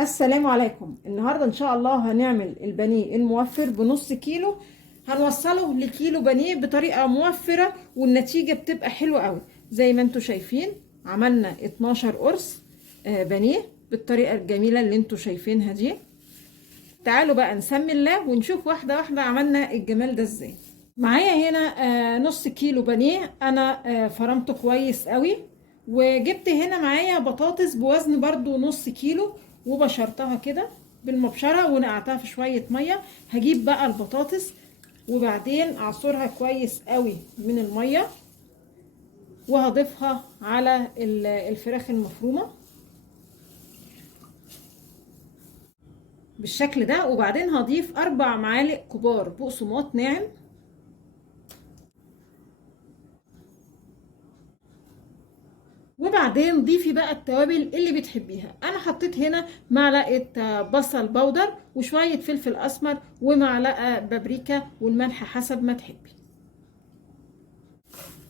السلام عليكم. النهارده ان شاء الله هنعمل البانيه الموفر بنص كيلو. هنوصله لكيلو بانيه بطريقه موفره والنتيجه بتبقى حلوه قوي. زي ما انتم شايفين عملنا 12 قرص بانيه بالطريقه الجميله اللي انتم شايفينها دي. تعالوا بقى نسمي الله ونشوف واحده واحده عملنا الجمال ده ازاي. معايا هنا نص كيلو بانيه انا فرمته كويس قوي، وجبت هنا معايا بطاطس بوزن برضو نص كيلو وبشرتها كده بالمبشرة ونقعتها في شوية مية. هجيب بقى البطاطس وبعدين اعصرها كويس قوي من المية وهضيفها على الفراخ المفرومة بالشكل ده، وبعدين هضيف 4 معالق كبار بقسماط ناعم، وبعدين ضيفي بقى التوابل اللي بتحبيها. انا حطيت هنا معلقه بصل بودر وشويه فلفل اسمر ومعلقه بابريكا والملح حسب ما تحبي،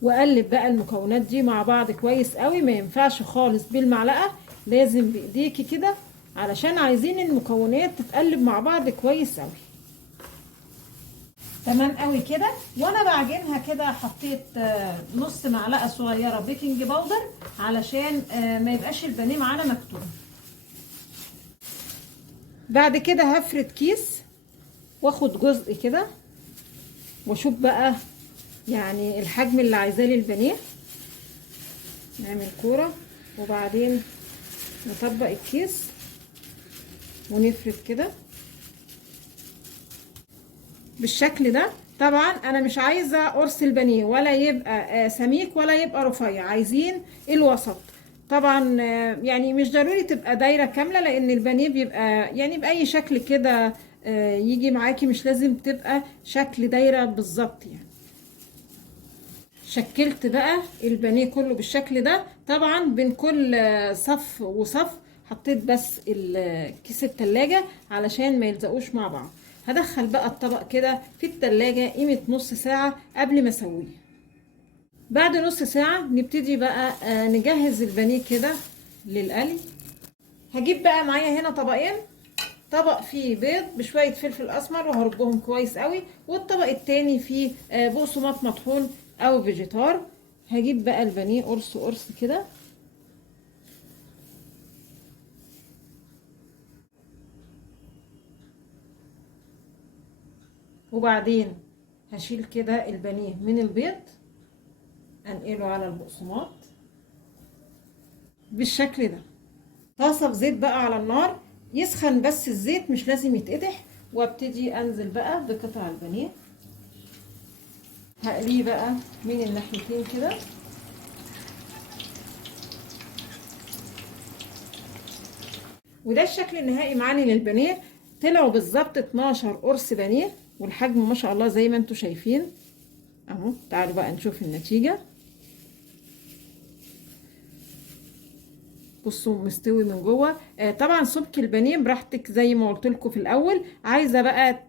واقلب بقى المكونات دي مع بعض كويس قوي. ما ينفعش خالص بالمعلقه، لازم بايديكي كده علشان عايزين المكونات تتقلب مع بعض كويس قوي. تمام قوي كده. وانا بعجنها كده حطيت نص معلقه صغيره بيكنج باودر علشان ما يبقاش البانيه معانا مكتوم. بعد كده هفرد كيس واخد جزء كده واشوف بقى يعني الحجم اللي عايزاه للبانيه. نعمل كوره وبعدين نطبق الكيس ونفرد كده بالشكل ده. طبعا انا مش عايزه قرص البانيه ولا يبقى سميك ولا يبقى رفيع، عايزين الوسط. طبعا يعني مش ضروري تبقى دايره كامله لان البانيه بيبقى يعني باي شكل كده يجي معاكي، مش لازم تبقى شكل دايره بالظبط يعني. شكلت بقى البانيه كله بالشكل ده. طبعا بين كل صف وصف حطيت بس كيس التلاجة علشان ما يلزقوش مع بعض. هدخل بقى الطبق كده في التلاجة قيمة نص ساعة قبل ما اسويه. بعد نص ساعة نبتدي بقى نجهز البانيه كده للقلي. هجيب بقى معايا هنا طبقين، طبق فيه بيض بشوية فلفل اسمر وهربهم كويس قوي، والطبق التاني فيه بقسماط مطحون او فيجيتار. هجيب بقى البانيه قرص قرص كده وبعدين هشيل كده البانيه من البيض انقله على البقسماط بالشكل ده. طاسه بزيت بقى على النار يسخن، بس الزيت مش لازم يتقدح، وابتدي انزل بقى بقطع البانيه. هقليه بقى من الناحيتين كده وده الشكل النهائي معانا للبانيه. طلعوا بالظبط 12 قرص بانيه والحجم ما شاء الله زي ما انتم شايفين اهو. تعالوا بقى نشوف النتيجه. بصوا مستوي من جوه. طبعا سمك البانيه براحتك زي ما قلت لكم في الاول، عايزه بقى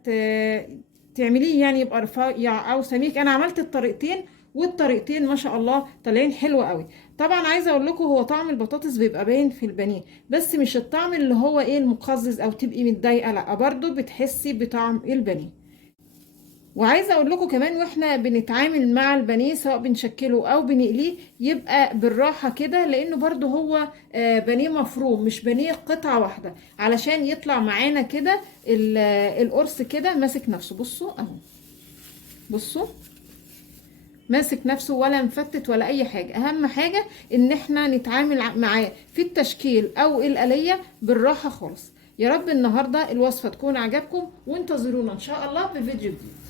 تعمليه يعني يبقى رفيع او سميك. انا عملت الطريقتين والطريقتين ما شاء الله طالعين حلو قوي. طبعا عايزه اقول لكم هو طعم البطاطس بيبقى باين في البانيه، بس مش الطعم اللي هو ايه المقزز او تبقي متضايقه، لا برضو بتحسي بطعم البانيه. وعايزه اقول لكم كمان واحنا بنتعامل مع البانيه سواء بنشكله او بنقليه يبقى بالراحه كده، لانه برضو هو بانيه مفروم مش بانيه قطعه واحده، علشان يطلع معانا كده القرص كده ماسك نفسه. بصوا اهو، بصوا ماسك نفسه ولا مفتت ولا اي حاجه. اهم حاجه ان احنا نتعامل معاه في التشكيل او القليه بالراحه خالص. يا رب النهارده الوصفه تكون عجبكم، وانتظرونا ان شاء الله بفيديو جديد.